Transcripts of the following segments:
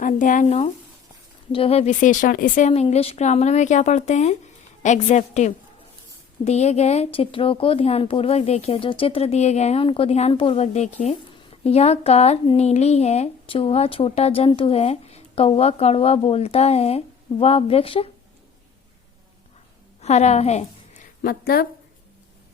अध्याय 9 जो है विशेषण, इसे हम इंग्लिश ग्रामर में क्या पढ़ते हैं? एग्जेक्टिव। दिए गए चित्रों को ध्यानपूर्वक देखिए। जो चित्र दिए गए हैं उनको ध्यानपूर्वक देखिए। यह कार नीली है, चूहा छोटा जंतु है, कौवा कड़वा बोलता है, वह वृक्ष हरा है। मतलब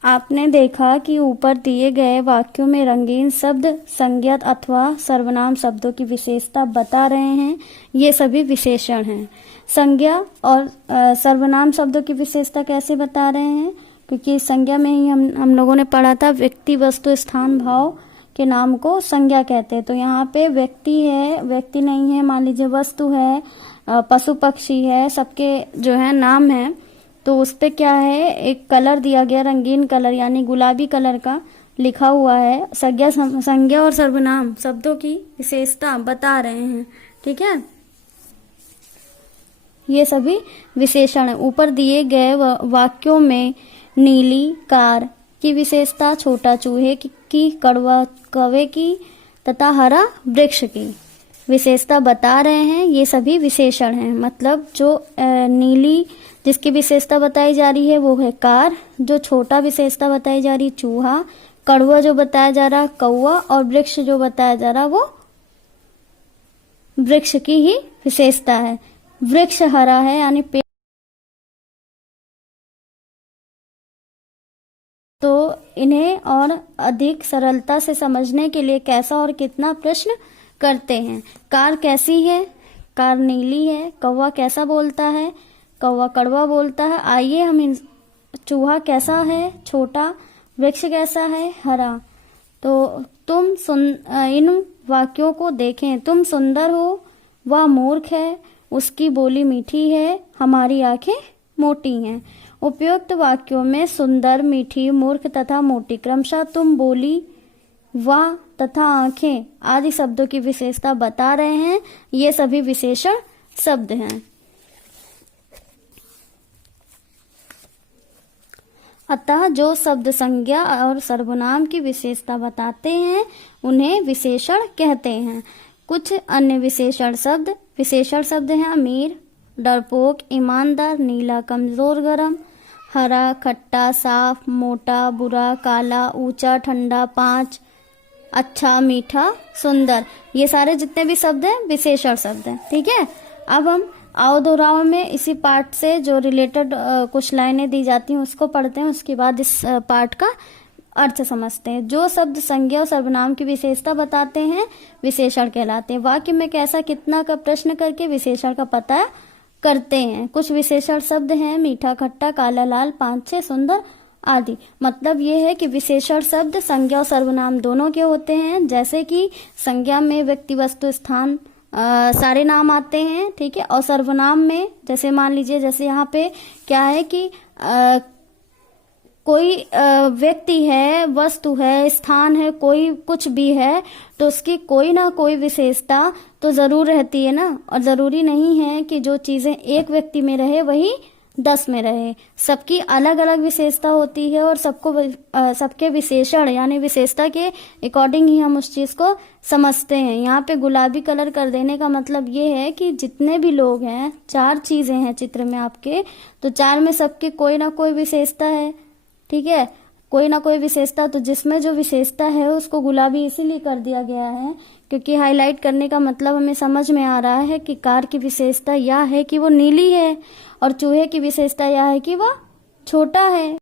आपने देखा कि ऊपर दिए गए वाक्यों में रंगीन शब्द संज्ञा अथवा सर्वनाम शब्दों की विशेषता बता रहे हैं। ये सभी विशेषण हैं। संज्ञा और सर्वनाम शब्दों की विशेषता कैसे बता रहे हैं? क्योंकि संज्ञा में ही हम लोगों ने पढ़ा था व्यक्ति वस्तु स्थान भाव के नाम को संज्ञा कहते हैं। तो यहाँ पे व्यक्ति है, व्यक्ति नहीं है, मान लीजिए वस्तु है, पशु पक्षी है, सबके जो है नाम है। तो उस पे क्या है, एक कलर दिया गया, रंगीन कलर यानी गुलाबी कलर का लिखा हुआ है। संज्ञा और सर्वनाम शब्दों की विशेषता बता रहे हैं। ठीक है, ये सभी विशेषण है। ऊपर दिए गए वाक्यों में नीली कार की विशेषता, छोटा चूहे की, कड़वा कौवे की तथा हरा वृक्ष की विशेषता बता रहे हैं। ये सभी विशेषण हैं। मतलब जो नीली जिसकी विशेषता बताई जा रही है वो है कार, जो छोटा विशेषता बताई जा रही चूहा, कड़वा जो बताया जा रहा कौवा, और वृक्ष जो बताया जा रहा वो वृक्ष की ही विशेषता है। वृक्ष हरा है यानी पेड़। तो इन्हें और अधिक सरलता से समझने के लिए कैसा और कितना प्रश्न करते हैं। कार कैसी है? कार नीली है। कौवा कैसा बोलता है? कौवा कड़वा बोलता है। आइए हम चूहा कैसा है? छोटा। वृक्ष कैसा है? हरा। तो तुम इन वाक्यों को देखें। तुम सुंदर हो, वह मूर्ख है, उसकी बोली मीठी है, हमारी आंखें मोटी हैं। उपयुक्त वाक्यों में सुंदर, मीठी, मूर्ख तथा मोटी क्रमशः तुम, बोली, वह तथा आंखें आदि शब्दों की विशेषता बता रहे हैं। ये सभी विशेषण शब्द हैं। अतः जो शब्द संज्ञा और सर्वनाम की विशेषता बताते हैं उन्हें विशेषण कहते हैं। कुछ अन्य विशेषण शब्द हैं अमीर, डरपोक, ईमानदार, नीला, कमजोर, गरम, हरा, खट्टा, साफ, मोटा, बुरा, काला, ऊंचा, ठंडा, 5, अच्छा, मीठा, सुंदर। ये सारे जितने भी शब्द हैं विशेषण शब्द हैं। ठीक है, अब हम आओ दोहराओ में इसी पार्ट से जो रिलेटेड कुछ लाइनें दी जाती हैं उसको पढ़ते हैं। उसके बाद इस पार्ट का अर्थ समझते हैं। जो शब्द संज्ञा और सर्वनाम की विशेषता बताते हैं विशेषण कहलाते हैं। वाक्य में कैसा कितना का प्रश्न करके विशेषण का पता करते हैं। कुछ विशेषण शब्द हैं मीठा, खट्टा, काला, लाल, 5, 6, सुंदर आदि। मतलब ये है कि विशेषण शब्द संज्ञा और सर्वनाम दोनों के होते हैं। जैसे कि संज्ञा में व्यक्ति वस्तु स्थान सारे नाम आते हैं। ठीक है, और सर्वनाम में जैसे मान लीजिए जैसे यहाँ पे क्या है कि कोई व्यक्ति है, वस्तु है, स्थान है, कोई कुछ भी है तो उसकी कोई ना कोई विशेषता तो जरूर रहती है ना। और जरूरी नहीं है कि जो चीजें एक व्यक्ति में रहे वही 10 में रहे। सबकी अलग अलग विशेषता होती है और सबके विशेषण यानी विशेषता के अकॉर्डिंग ही हम उस चीज को समझते हैं। यहाँ पे गुलाबी कलर कर देने का मतलब ये है कि जितने भी लोग हैं, 4 चीजें हैं चित्र में आपके, तो 4 में सबके कोई ना कोई विशेषता है। ठीक है, कोई ना कोई विशेषता। तो जिसमें जो विशेषता है उसको गुलाबी इसीलिए कर दिया गया है क्योंकि हाईलाइट करने का मतलब हमें समझ में आ रहा है कि कार की विशेषता यह है कि वो नीली है और चूहे की विशेषता यह है कि वह छोटा है।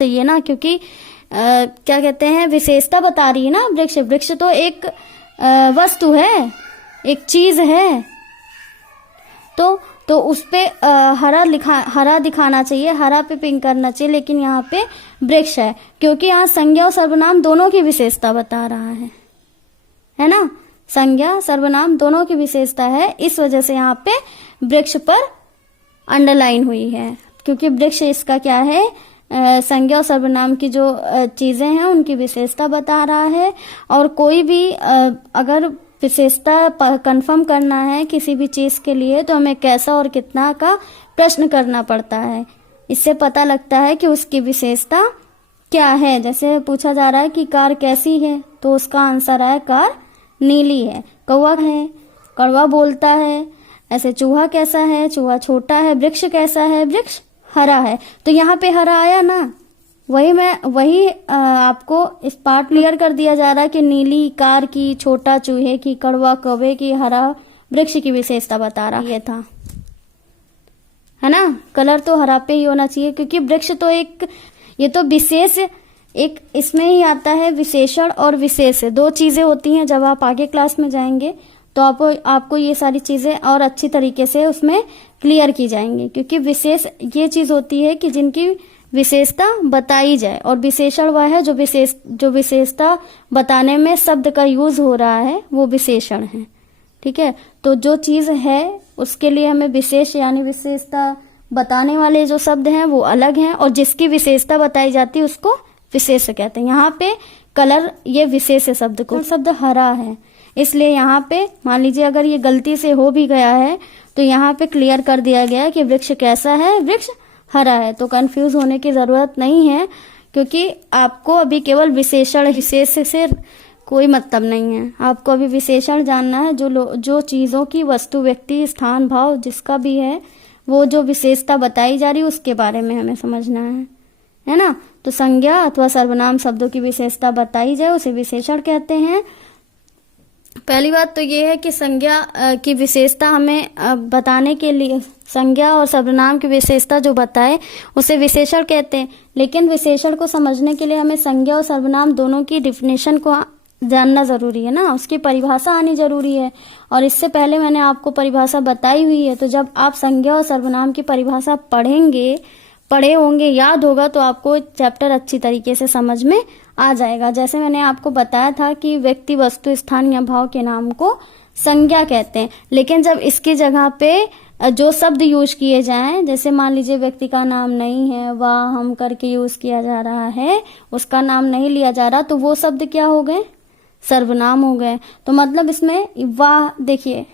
तो ये ना क्योंकि क्या कहते हैं विशेषता बता रही है ना। वृक्ष तो एक वस्तु है, एक चीज है। तो उस पे हरा दिखाना चाहिए, हरा पे पिंक करना चाहिए, लेकिन यहाँ पे वृक्ष है क्योंकि यहाँ संज्ञा और सर्वनाम दोनों की विशेषता बता रहा है ना। संज्ञा सर्वनाम दोनों की विशेषता है, इस वजह से यहाँ पे वृक्ष पर अंडरलाइन हुई है क्योंकि वृक्ष इसका क्या है, संज्ञा और सर्वनाम की जो चीजें हैं उनकी विशेषता बता रहा है। और कोई भी अगर विशेषता कंफर्म करना है किसी भी चीज के लिए तो हमें कैसा और कितना का प्रश्न करना पड़ता है। इससे पता लगता है कि उसकी विशेषता क्या है। जैसे पूछा जा रहा है कि कार कैसी है, तो उसका आंसर है कार नीली है। कौवा है, कौवा बोलता है। ऐसे चूहा कैसा है, चूहा छोटा है। वृक्ष कैसा है, वृक्ष हरा है। तो यहाँ पे हरा आया ना, वही आपको इस पार्ट क्लियर कर दिया जा रहा है कि नीली कार की, छोटा चूहे की, कड़वा कौवे की, हरा वृक्ष की विशेषता बता रहा ये था, है ना। कलर तो हरा पे ही होना चाहिए, क्योंकि वृक्ष तो ये तो विशेष एक इसमें ही आता है। विशेषण और विशेष दो चीजें होती हैं। जब आप आगे क्लास में जाएंगे तो आपको ये सारी चीजें और अच्छी तरीके से उसमें क्लियर की जाएंगी, क्योंकि विशेष ये चीज होती है कि जिनकी विशेषता बताई जाए, और विशेषण वह है जो विशेषता बताने में शब्द का यूज हो रहा है, वो विशेषण है। ठीक है, तो जो चीज है उसके लिए हमें विशेष यानी विशेषता बताने वाले जो शब्द हैं वो अलग हैं, और जिसकी विशेषता बताई जाती है उसको विशेष कहते हैं। यहाँ पे कलर ये विशेष शब्द को, शब्द हरा है, इसलिए यहाँ पे मान लीजिए अगर ये गलती से हो भी गया है तो यहाँ पे क्लियर कर दिया गया है कि वृक्ष कैसा है, वृक्ष हरा है। तो कंफ्यूज होने की जरूरत नहीं है, क्योंकि आपको अभी केवल विशेषण विशेष से कोई मतलब नहीं है। आपको अभी विशेषण जानना है, जो चीजों की, वस्तु, व्यक्ति, स्थान, भाव जिसका भी है, वो जो विशेषता बताई जा रही है उसके बारे में हमें समझना है ना। तो संज्ञा अथवा सर्वनाम शब्दों की विशेषता बताई जाए उसे विशेषण कहते हैं। पहली बात तो ये है कि संज्ञा की विशेषता हमें बताने के लिए, संज्ञा और सर्वनाम की विशेषता जो बताए उसे विशेषण कहते हैं। लेकिन विशेषण को समझने के लिए हमें संज्ञा और सर्वनाम दोनों की डिफिनेशन को जानना जरूरी है ना, उसकी परिभाषा आनी जरूरी है। और इससे पहले मैंने आपको परिभाषा बताई हुई है, तो जब आप संज्ञा और सर्वनाम की परिभाषा पढ़े होंगे, याद होगा, तो आपको चैप्टर अच्छी तरीके से समझ में आ जाएगा। जैसे मैंने आपको बताया था कि व्यक्ति, वस्तु, स्थान या भाव के नाम को संज्ञा कहते हैं, लेकिन जब इसकी जगह पे जो शब्द यूज किए जाएं, जैसे मान लीजिए व्यक्ति का नाम नहीं है, वह, हम करके यूज किया जा रहा है, उसका नाम नहीं लिया जा रहा, तो वो शब्द क्या हो गए, सर्वनाम हो गए। तो मतलब इसमें वाह, देखिए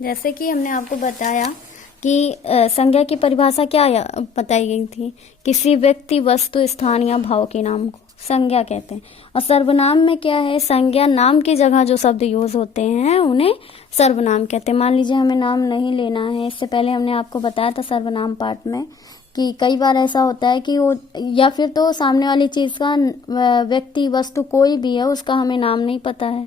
जैसे कि हमने आपको बताया कि संज्ञा की परिभाषा क्या बताई गई थी, किसी व्यक्ति, वस्तु, स्थान या भाव के नाम को संज्ञा कहते हैं। और सर्वनाम में क्या है, संज्ञा नाम की जगह जो शब्द यूज होते हैं उन्हें सर्वनाम कहते हैं। मान लीजिए हमें नाम नहीं लेना है, इससे पहले हमने आपको बताया था सर्वनाम पार्ट में कि कई बार ऐसा होता है कि वो, या फिर तो सामने वाली चीज का, व्यक्ति, वस्तु कोई भी है, उसका हमें नाम नहीं पता है,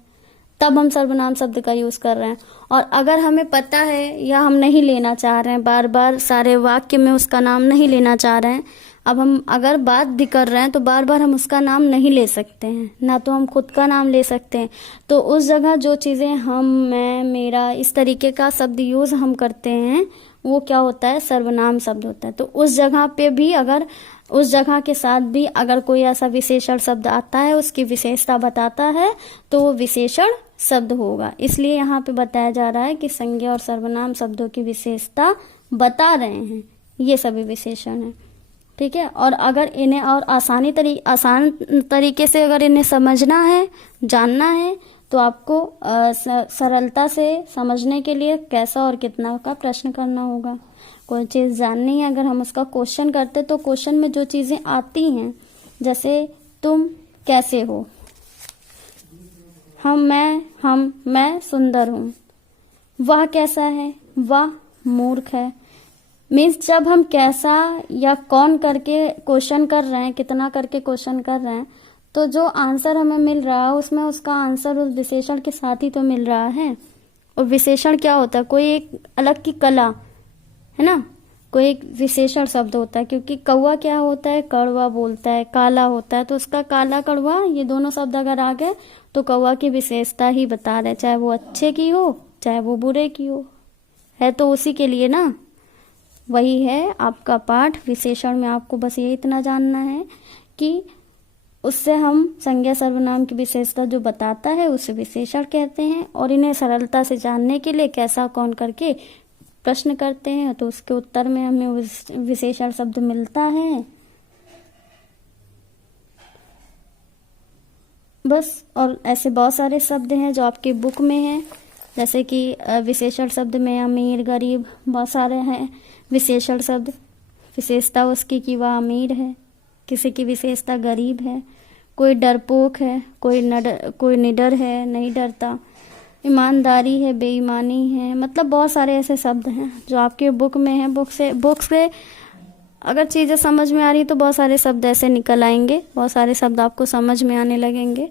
तब हम सर्वनाम शब्द का यूज कर रहे हैं। और अगर हमें पता है या हम नहीं लेना चाह रहे हैं, बार बार सारे वाक्य में उसका नाम नहीं लेना चाह रहे हैं, अब हम अगर बात भी कर रहे हैं तो बार बार हम उसका नाम नहीं ले सकते हैं, ना तो हम खुद का नाम ले सकते हैं। तो उस जगह जो चीजें हम, मैं, मेरा, इस तरीके का शब्द यूज हम करते हैं वो क्या होता है, सर्वनाम शब्द होता है। तो उस जगह पे भी, अगर उस जगह के साथ भी अगर कोई ऐसा विशेषण शब्द आता है, उसकी विशेषता बताता है, तो वो विशेषण शब्द होगा। इसलिए यहाँ पे बताया जा रहा है कि संज्ञा और सर्वनाम शब्दों की विशेषता बता रहे हैं, ये सभी विशेषण हैं। ठीक है, और अगर इन्हें और आसान तरीके से अगर इन्हें समझना है, जानना है, तो आपको सरलता से समझने के लिए कैसा और कितना का प्रश्न करना होगा। कोई चीज जाननी है, अगर हम उसका क्वेश्चन करते तो क्वेश्चन में जो चीजें आती हैं, जैसे तुम कैसे हो, मैं सुंदर हूँ, वह कैसा है, वह मूर्ख है। मीन्स जब हम कैसा या कौन करके क्वेश्चन कर रहे हैं, कितना करके क्वेश्चन कर रहे हैं, तो जो आंसर हमें मिल रहा है उसमें उसका आंसर उस विशेषण के साथ ही तो मिल रहा है। और विशेषण क्या होता है, कोई एक अलग की कला है ना, कोई एक विशेषण शब्द होता है, क्योंकि कौवा क्या होता है, कड़वा बोलता है, काला होता है, तो उसका काला कड़वा ये दोनों शब्द अगर आ गए तो कौवा की विशेषता ही बता रहे, चाहे वो अच्छे की हो चाहे वो बुरे की हो, है तो उसी के लिए ना। वही है आपका पाठ विशेषण में। आपको बस ये इतना जानना है कि उससे हम संज्ञा सर्वनाम की विशेषता जो बताता है उसे विशेषण कहते हैं, और इन्हें सरलता से जानने के लिए कैसा कौन करके प्रश्न करते हैं तो उसके उत्तर में हमें विशेषण शब्द मिलता है। बस, और ऐसे बहुत सारे शब्द हैं जो आपकी बुक में हैं, जैसे कि विशेषण शब्द में अमीर, गरीब, बहुत सारे हैं विशेषण शब्द। विशेषता उसकी कि वह अमीर है, किसी की विशेषता गरीब है, कोई डरपोक है, कोई निडर है, नहीं डरता, ईमानदारी है, बेईमानी है, मतलब बहुत सारे ऐसे शब्द हैं जो आपके बुक में हैं। बुक से अगर चीज़ें समझ में आ रही तो बहुत सारे शब्द ऐसे निकल आएंगे, बहुत सारे शब्द आपको समझ में आने लगेंगे।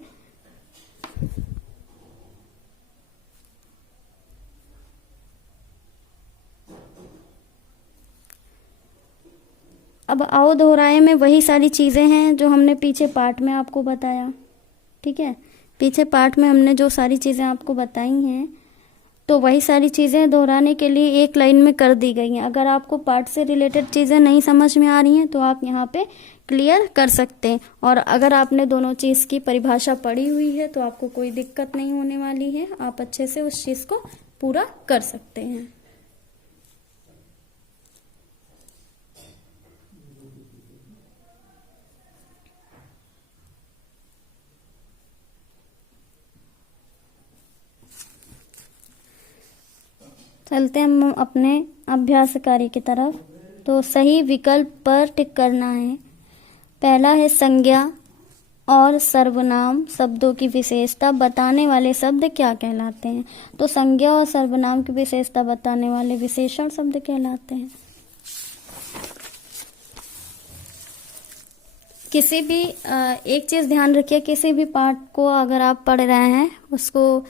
अब आओ दोहराए में वही सारी चीज़ें हैं जो हमने पीछे पाठ में आपको बताया। ठीक है, पीछे पाठ में हमने जो सारी चीज़ें आपको बताई हैं तो वही सारी चीज़ें दोहराने के लिए एक लाइन में कर दी गई हैं। अगर आपको पाठ से रिलेटेड चीज़ें नहीं समझ में आ रही हैं तो आप यहाँ पे क्लियर कर सकते हैं, और अगर आपने दोनों चीज़ की परिभाषा पढ़ी हुई है तो आपको कोई दिक्कत नहीं होने वाली है, आप अच्छे से उस चीज़ को पूरा कर सकते हैं। चलते हैं हम अपने अभ्यास कार्य की तरफ। तो सही विकल्प पर टिक करना है। पहला है संज्ञा और सर्वनाम शब्दों की विशेषता बताने वाले शब्द क्या कहलाते हैं। तो संज्ञा और सर्वनाम की विशेषता बताने वाले विशेषण शब्द कहलाते हैं। किसी भी एक चीज ध्यान रखिए, किसी भी पाठ को अगर आप पढ़ रहे हैं उसको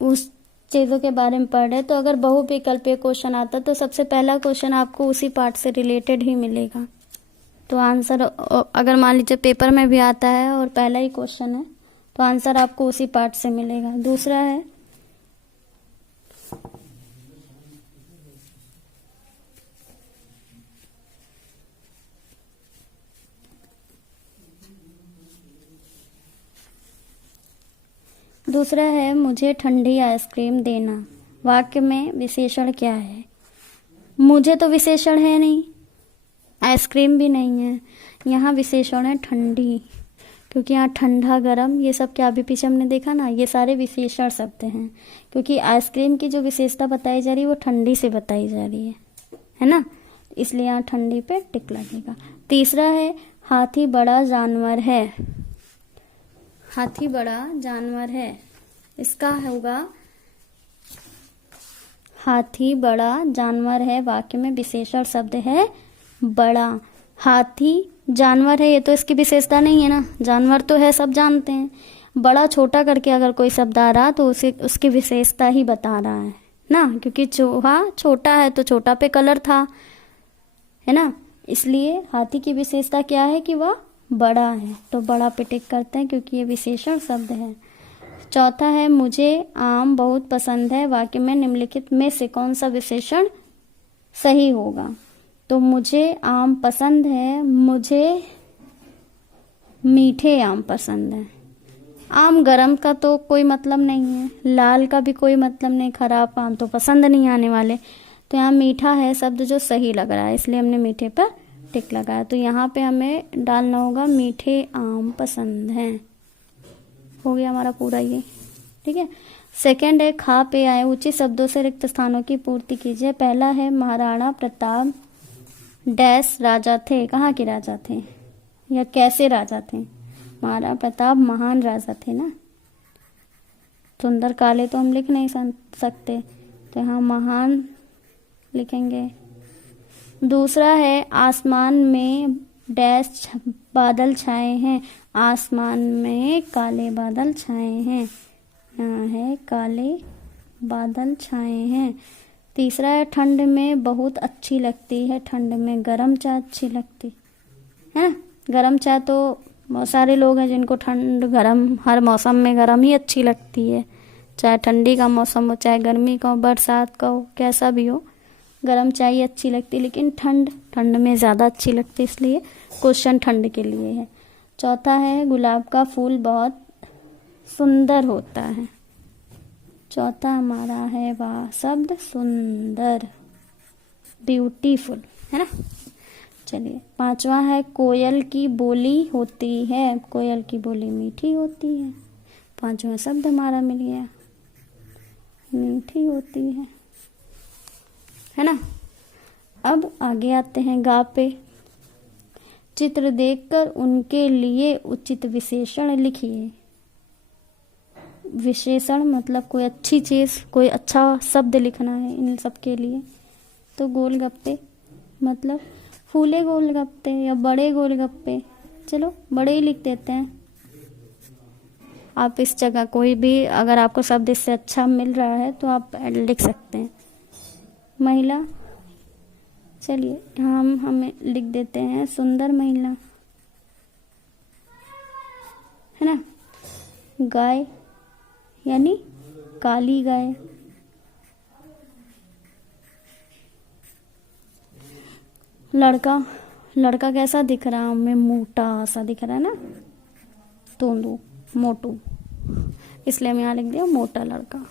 उस चीज़ों के बारे में पढ़ रहे, तो अगर बहुविकल्पीय क्वेश्चन आता तो सबसे पहला क्वेश्चन आपको उसी पार्ट से रिलेटेड ही मिलेगा। तो आंसर अगर मान लीजिए पेपर में भी आता है और पहला ही क्वेश्चन है तो आंसर आपको उसी पार्ट से मिलेगा। दूसरा है मुझे ठंडी आइसक्रीम देना। वाक्य में विशेषण क्या है? मुझे तो विशेषण है नहीं, आइसक्रीम भी नहीं है, यहाँ विशेषण है ठंडी, क्योंकि यहाँ ठंडा गरम ये सब क्या अभी पीछे हमने देखा ना, ये सारे विशेषण शब्द हैं, क्योंकि आइसक्रीम की जो विशेषता बताई जा रही है वो ठंडी से बताई जा रही है ना, इसलिए यहाँ ठंडी पे टिक लगेगा। तीसरा है हाथी बड़ा जानवर है। हाथी बड़ा जानवर है, इसका होगा हाथी बड़ा जानवर है, वाक्य में विशेषण शब्द है बड़ा। हाथी जानवर है, ये तो इसकी विशेषता नहीं है ना, जानवर तो है सब जानते हैं। बड़ा छोटा करके अगर कोई शब्द आ रहा तो उसे उसकी विशेषता ही बता रहा है ना, क्योंकि चूहा छोटा है तो छोटा पे कलर था, है ना, इसलिए हाथी की विशेषता क्या है कि वह बड़ा है, तो बड़ा पे टिक करते हैं क्योंकि ये विशेषण शब्द है। चौथा है मुझे आम बहुत पसंद है, वाक्य में निम्नलिखित में से कौन सा विशेषण सही होगा? तो मुझे आम पसंद है, मुझे मीठे आम पसंद है। आम गरम का तो कोई मतलब नहीं है, लाल का भी कोई मतलब नहीं, खराब आम तो पसंद नहीं आने वाले, तो यहाँ मीठा है शब्द जो सही लग रहा है, इसलिए हमने मीठे पर टिक लगाया। तो यहाँ पे हमें डालना होगा मीठे आम पसंद हैं। हो गया हमारा पूरा ये, ठीक है। सेकंड है खा पे आए, उचित शब्दों से रिक्त स्थानों की पूर्ति कीजिए। पहला है महाराणा प्रताप डैश राजा थे। कहाँ के राजा थे या कैसे राजा थे? महाराणा प्रताप महान राजा थे ना, सुंदर काले तो हम लिख नहीं सकते, तो यहाँ महान लिखेंगे। दूसरा है आसमान में डैश बादल छाए हैं। आसमान में काले बादल छाए हैं, यहाँ है काले बादल छाए हैं। तीसरा है ठंड में बहुत अच्छी लगती है, ठंड में गर्म चाय अच्छी लगती है ना। गर्म चाय तो बहुत सारे लोग हैं जिनको ठंड गर्म हर मौसम में गर्म ही अच्छी लगती है, चाहे ठंडी का मौसम हो, चाहे गर्मी का हो, बरसात का हो, कैसा भी हो, गर्म चाय ही अच्छी लगती है। लेकिन ठंड में ज़्यादा अच्छी लगती है, इसलिए क्वेश्चन ठंड के लिए है। चौथा है गुलाब का फूल बहुत सुंदर होता है। चौथा हमारा है वह शब्द सुंदर, ब्यूटीफुल, है ना। चलिए पांचवा है कोयल की बोली होती है, कोयल की बोली मीठी होती है। पांचवा शब्द हमारा मिल गया, मीठी होती है ना। अब आगे आते हैं गा पे। चित्र देखकर उनके लिए उचित विशेषण लिखिए। विशेषण मतलब कोई अच्छी चीज़, कोई अच्छा शब्द लिखना है इन सब के लिए। तो गोलगप्पे मतलब फूले गोलगप्पे या बड़े गोलगप्पे, चलो बड़े ही लिख देते हैं। आप इस जगह कोई भी अगर आपको शब्द इससे अच्छा मिल रहा है तो आप लिख सकते हैं। महिला, चलिए हमें लिख देते हैं सुंदर महिला, है ना। गाय यानी काली गाय। लड़का कैसा दिख रहा है हमें, मोटा सा दिख रहा है ना, तोंदू मोटू, इसलिए हम यहाँ लिख दिया मोटा लड़का।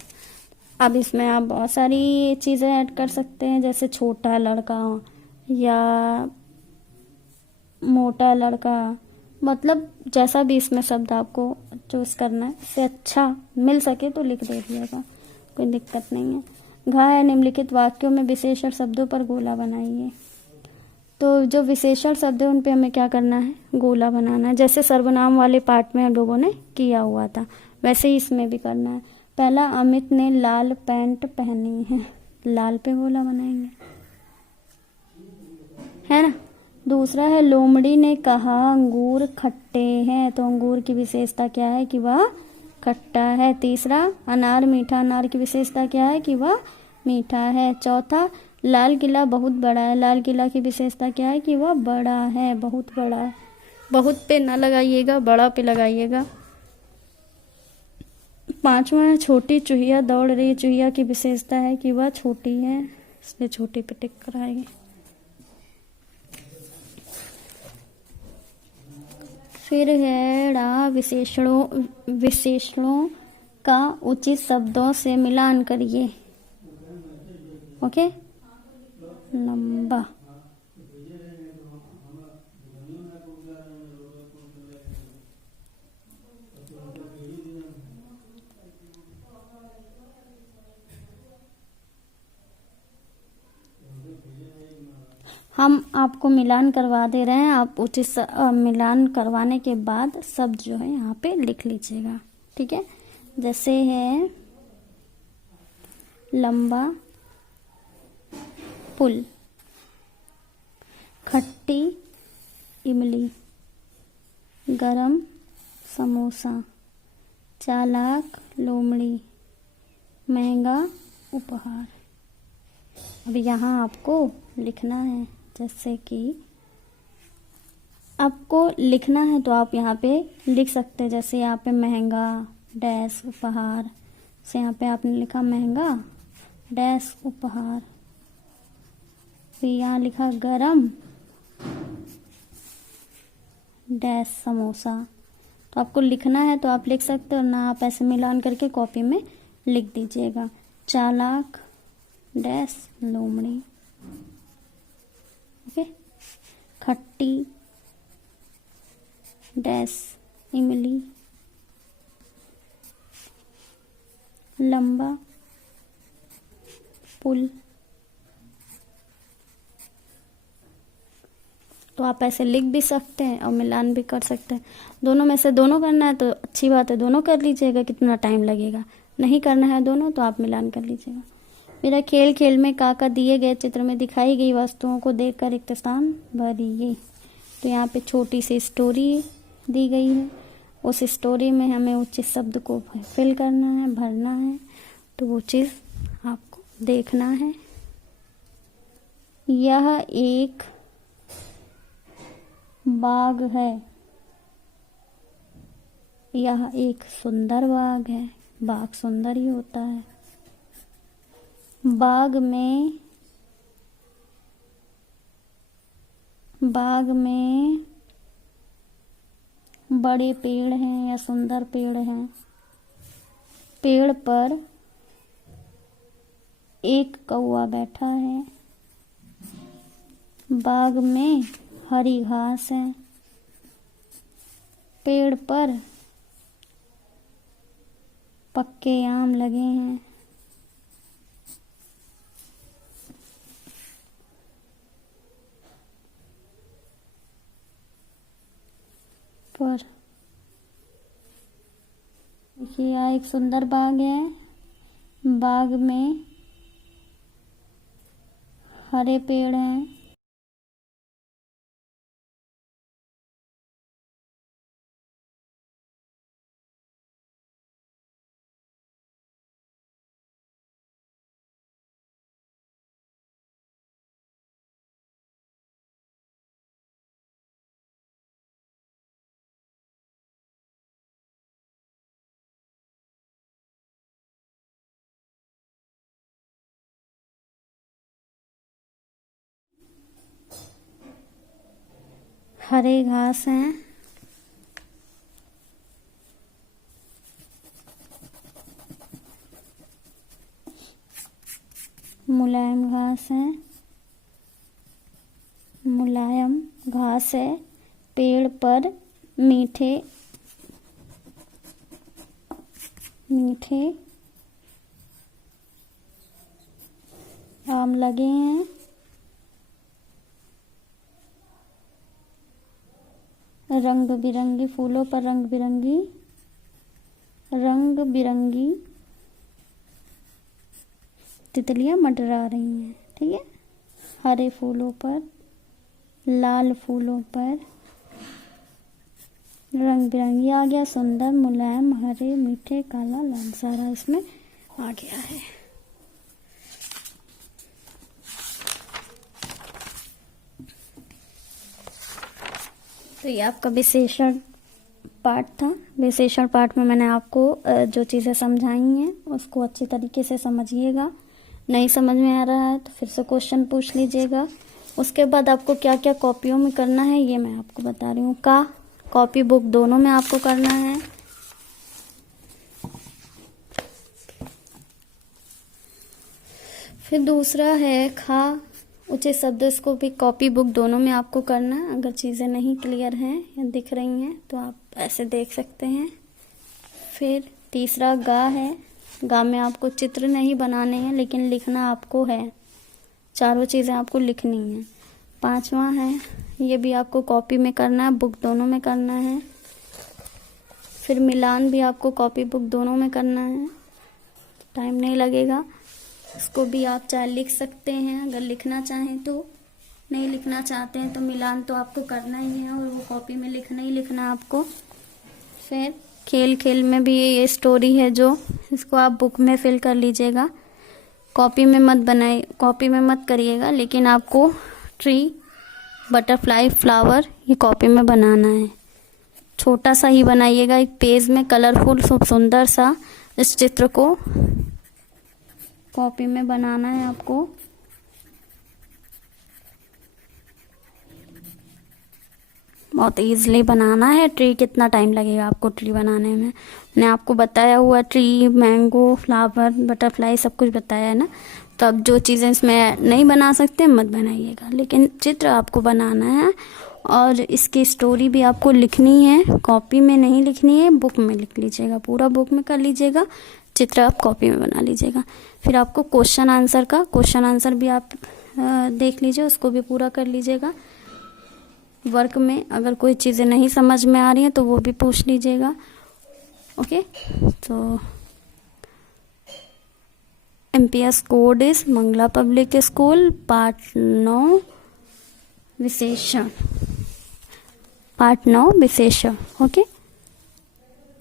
अब इसमें आप बहुत सारी चीज़ें ऐड कर सकते हैं, जैसे छोटा लड़का या मोटा लड़का, मतलब जैसा भी इसमें शब्द आपको चूज करना है, इससे अच्छा मिल सके तो लिख दीजिएगा, कोई दिक्कत नहीं है। घा है निम्नलिखित वाक्यों में विशेषण शब्दों पर गोला बनाइए। तो जो विशेषण शब्द है उन पे हमें क्या करना है, गोला बनाना है। जैसे सर्वनाम वाले पार्ट में हम लोगों ने किया हुआ था, वैसे ही इसमें भी करना है। पहला, अमित ने लाल पैंट पहनी है, लाल पे गोला बनाएंगे, है ना। दूसरा है लोमड़ी ने कहा अंगूर खट्टे हैं, तो अंगूर की विशेषता क्या है कि वह खट्टा है। तीसरा, अनार मीठा, अनार की विशेषता क्या है कि वह मीठा है। चौथा, लाल किला बहुत बड़ा है, लाल किला की विशेषता क्या है कि वह बड़ा है, बहुत बड़ा है। बहुत पे ना लगाइएगा, बड़ा पे लगाइएगा। पांचवा है छोटी चूहिया दौड़ रही है, चूहिया की विशेषता है कि वह छोटी है, इसलिए छोटी पे टिक कराएंगे। फिर है ड़ा, विशेषणों का उचित शब्दों से मिलान करिए। ओके, लंबा, हम आपको मिलान करवा दे रहे हैं, आप उचित मिलान करवाने के बाद शब्द जो है यहाँ पे लिख लीजिएगा, ठीक है। जैसे है लंबा पुल, खट्टी इमली, गरम समोसा, चालाक लोमड़ी, महंगा उपहार। अब यहाँ आपको लिखना है, जैसे कि आपको लिखना है तो आप यहाँ पे लिख सकते हैं। जैसे यहाँ पे महंगा डैश उपहार, से यहाँ पे आपने लिखा महंगा डैश उपहार। फिर यहाँ लिखा गरम डैश समोसा। तो आपको लिखना है तो आप लिख सकते हो, ना आप ऐसे मिलान करके कॉपी में लिख दीजिएगा। चालाक डैश लोमड़ी, ओके। खट्टी डैश इमली, लंबा पुल। तो आप ऐसे लिख भी सकते हैं और मिलान भी कर सकते हैं। दोनों में से दोनों करना है तो अच्छी बात है, दोनों कर लीजिएगा, कितना टाइम लगेगा। नहीं करना है दोनों तो आप मिलान कर लीजिएगा। मेरा खेल खेल में काका दिए गए चित्र में दिखाई गई वस्तुओं को देखकर रिक्त स्थान भरिए। तो यहाँ पे छोटी सी स्टोरी दी गई है, उस स्टोरी में हमें उचित शब्द को फिल करना है, भरना है। तो वो चीज़ आपको देखना है यह एक बाग है। यह एक सुंदर बाग है। बाग सुंदर ही होता है। बाग में बड़े पेड़ हैं या सुंदर पेड़ हैं। पेड़ पर एक कौवा बैठा है। बाग में हरी घास है। पेड़ पर पक्के आम लगे हैं। पर देखिए यहाँ एक सुंदर बाग है। बाग में हरे पेड़ हैं। हरे घास हैं। मुलायम घास है। मुलायम घास है। पेड़ पर मीठे मीठे आम लगे हैं। रंग बिरंगी फूलों पर रंग बिरंगी तितलियां मंडरा रही हैं। ठीक है। हरे फूलों पर, लाल फूलों पर रंग बिरंगी आ गया। सुंदर, मुलायम, हरे, मीठे, काला, लाल, सारा इसमें आ गया है। तो ये आपका विशेषण पाठ था। विशेषण पाठ में मैंने आपको जो चीज़ें समझाई हैं उसको अच्छी तरीके से समझिएगा। नहीं समझ में आ रहा है तो फिर से क्वेश्चन पूछ लीजिएगा। उसके बाद आपको क्या क्या कॉपियों में करना है ये मैं आपको बता रही हूँ। कॉपी बुक दोनों में आपको करना है। फिर दूसरा है उचित शब्द, इसको भी कॉपी बुक दोनों में आपको करना है। अगर चीज़ें नहीं क्लियर हैं या दिख रही हैं तो आप ऐसे देख सकते हैं। फिर तीसरा है। में आपको चित्र नहीं बनाने हैं लेकिन लिखना आपको है। चारों चीज़ें आपको लिखनी हैं। 5वां है, ये भी आपको कॉपी में करना है, बुक दोनों में करना है। फिर मिलान भी आपको कॉपी बुक दोनों में करना है। टाइम नहीं लगेगा। इसको भी आप चाहे लिख सकते हैं अगर लिखना चाहें तो। नहीं लिखना चाहते हैं तो मिलान तो आपको करना ही है और वो कॉपी में लिखना ही लिखना आपको। फिर खेल में भी ये स्टोरी है जो इसको आप बुक में फिल कर लीजिएगा। कॉपी में मत करिएगा, लेकिन आपको ट्री, बटरफ्लाई, फ्लावर ये कॉपी में बनाना है। छोटा सा ही बनाइएगा, एक पेज में कलरफुल सुंदर सा इस चित्र को कॉपी में बनाना है आपको। बहुत इजीली बनाना है। ट्री कितना टाइम लगेगा आपको ट्री बनाने में, मैंने आपको बताया हुआ। ट्री, मैंगो, फ्लावर, बटरफ्लाई सब कुछ बताया है ना। तो अब जो चीज़ें इसमें नहीं बना सकते मत बनाइएगा, लेकिन चित्र आपको बनाना है और इसकी स्टोरी भी आपको लिखनी है। कॉपी में नहीं लिखनी है, बुक में लिख लीजिएगा। पूरा बुक में कर लीजिएगा, चित्र आप कॉपी में बना लीजिएगा। फिर आपको क्वेश्चन आंसर भी आप देख लीजिए, उसको भी पूरा कर लीजिएगा। वर्क में अगर कोई चीज़ें नहीं समझ में आ रही हैं तो वो भी पूछ लीजिएगा। ओके, तो MPS कोड इस मंगला पब्लिक स्कूल पार्ट 9 विशेषण। ओके।